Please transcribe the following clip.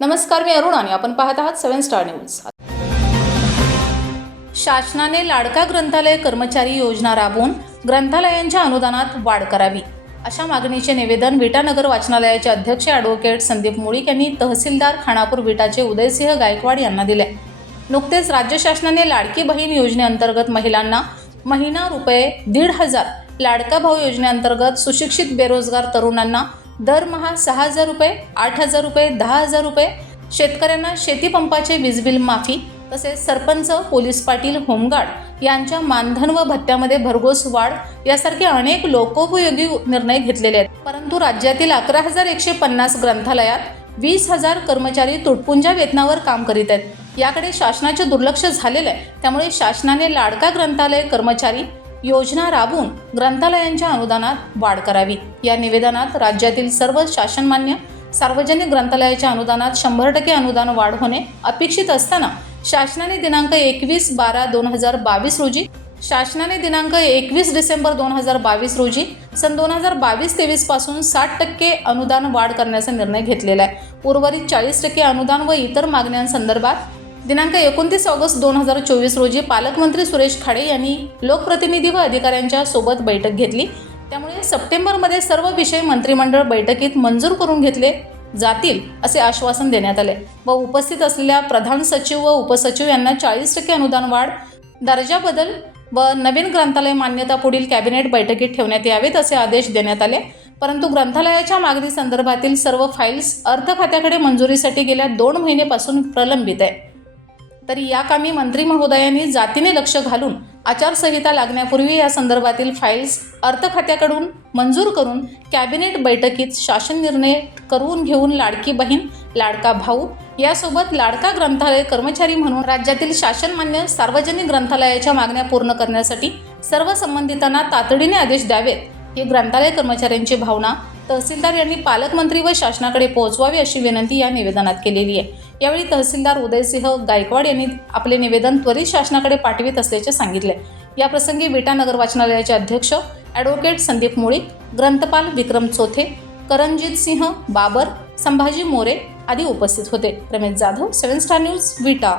नमस्कार, मी अरुण आणि आपण पाहत आहात 7 स्टार न्यूज। शासनाने लाडका ग्रंथालय कर्मचारी योजना राबवून ग्रंथालयांच्या अनुदानात वाढ करावी, अशा मागणीचे निवेदन विटानगर वाचनालयाचे अध्यक्ष ॲडव्होकेट संदीप मुळीक यांनी तहसीलदार खानापूर विटाचे उदयसिंह गायकवाड यांना दिले। नुकतेच राज्य शासनाने लाडकी बहीण योजनेअंतर्गत महिलांना महिना रुपये 1,500, लाडका भाऊ योजनेअंतर्गत सुशिक्षित बेरोजगार तरुणांना दरमहा 6,000 रुपये, 8,000 रुपये, 10,000 रुपये, शेतकऱ्यांना शेतीपंपाचे वीज बिल माफी, तसेच सरपंच, पोलीस पाटील, होमगार्ड यांच्या मानधन व भत्त्यामध्ये भरघोस वाढ यासारखे अनेक लोकोपयोगी निर्णय घेतलेले आहेत। परंतु राज्यातील 11,150 ग्रंथालयात 20,000 कर्मचारी तुटपुंजा वेतनावर काम करीत आहेत। याकडे शासनाचे दुर्लक्ष झालेले आहे। त्यामुळे शासनाने लाडका ग्रंथालय कर्मचारी योजना राबवून ग्रंथालयांच्या अनुदानात वाढ करावी। या निवेदनात राज्यातील सर्व शासनमान्य सार्वजनिक ग्रंथालयाच्या अनुदानात 100% अनुदान वाढ होणे अपेक्षित असताना शासनाने दिनांक 21/12/2022 रोजी दिनांक 21 डिसेंबर 2022 रोजी सन 2022-23 पासून 60% अनुदान वाढ करण्याचा निर्णय घेतलेला आहे। उर्वरित 40% अनुदान व इतर मागण्यांसंदर्भात दिनांक 29 ऑगस्ट 2024 रोजी पालकमंत्री सुरेश खाडे यांनी लोकप्रतिनिधी व अधिकाऱ्यांच्या सोबत बैठक घेतली। त्यामुळे सप्टेंबरमध्ये सर्व विषय मंत्रिमंडळ बैठकीत मंजूर करून घेतले जातील असे आश्वासन देण्यात आले व उपस्थित असलेल्या प्रधान सचिव व उपसचिव यांना 40% अनुदान वाढ, दर्जा बदल व नवीन ग्रंथालय मान्यता पुढील कॅबिनेट बैठकीत ठेवण्यात यावेत असे आदेश देण्यात आले। परंतु ग्रंथालयाच्या मागणी संदर्भातील सर्व फाईल्स अर्थ खात्याकडे मंजुरीसाठी गेल्या 2 महिन्यापासून प्रलंबित आहे। तरी या कामी मंत्री महोदयांनी जातीने लक्ष घालून आचारसंहिता लागण्यापूर्वी या संदर्भातील फाईल्स अर्थ खात्याकडून मंजूर करून कॅबिनेट बैठकीत शासन निर्णय करून घेऊन लाडकी बहीण, लाडका भाऊ यासोबत लाडका ग्रंथालय कर्मचारी म्हणून राज्यातील शासनमान्य सार्वजनिक ग्रंथालयाच्या मागण्या पूर्ण करण्यासाठी सर्व संबंधितांना तातडीने आदेश द्यावेत ही ग्रंथालय कर्मचाऱ्यांची भावना तहसीलदार यांनी पालकमंत्री व शासनाकडे पोहोचवावी अशी विनंती या निवेदनात केलेली आहे। यावेळी तहसीलदार उदयसिंह गायकवाड यांनी आपले निवेदन त्वरित शासनाकडे पाठवित असल्याचे सांगितले। या प्रसंगी विटानगर वाचनालयाचे अध्यक्ष ॲडव्होकेट संदीप मुळीक, ग्रंथपाल विक्रम चोथे, करणजीत सिंह बाबर, संभाजी मोरे आदी उपस्थित होते। रमेश जाधव, 7 स्टार न्यूज, विटा।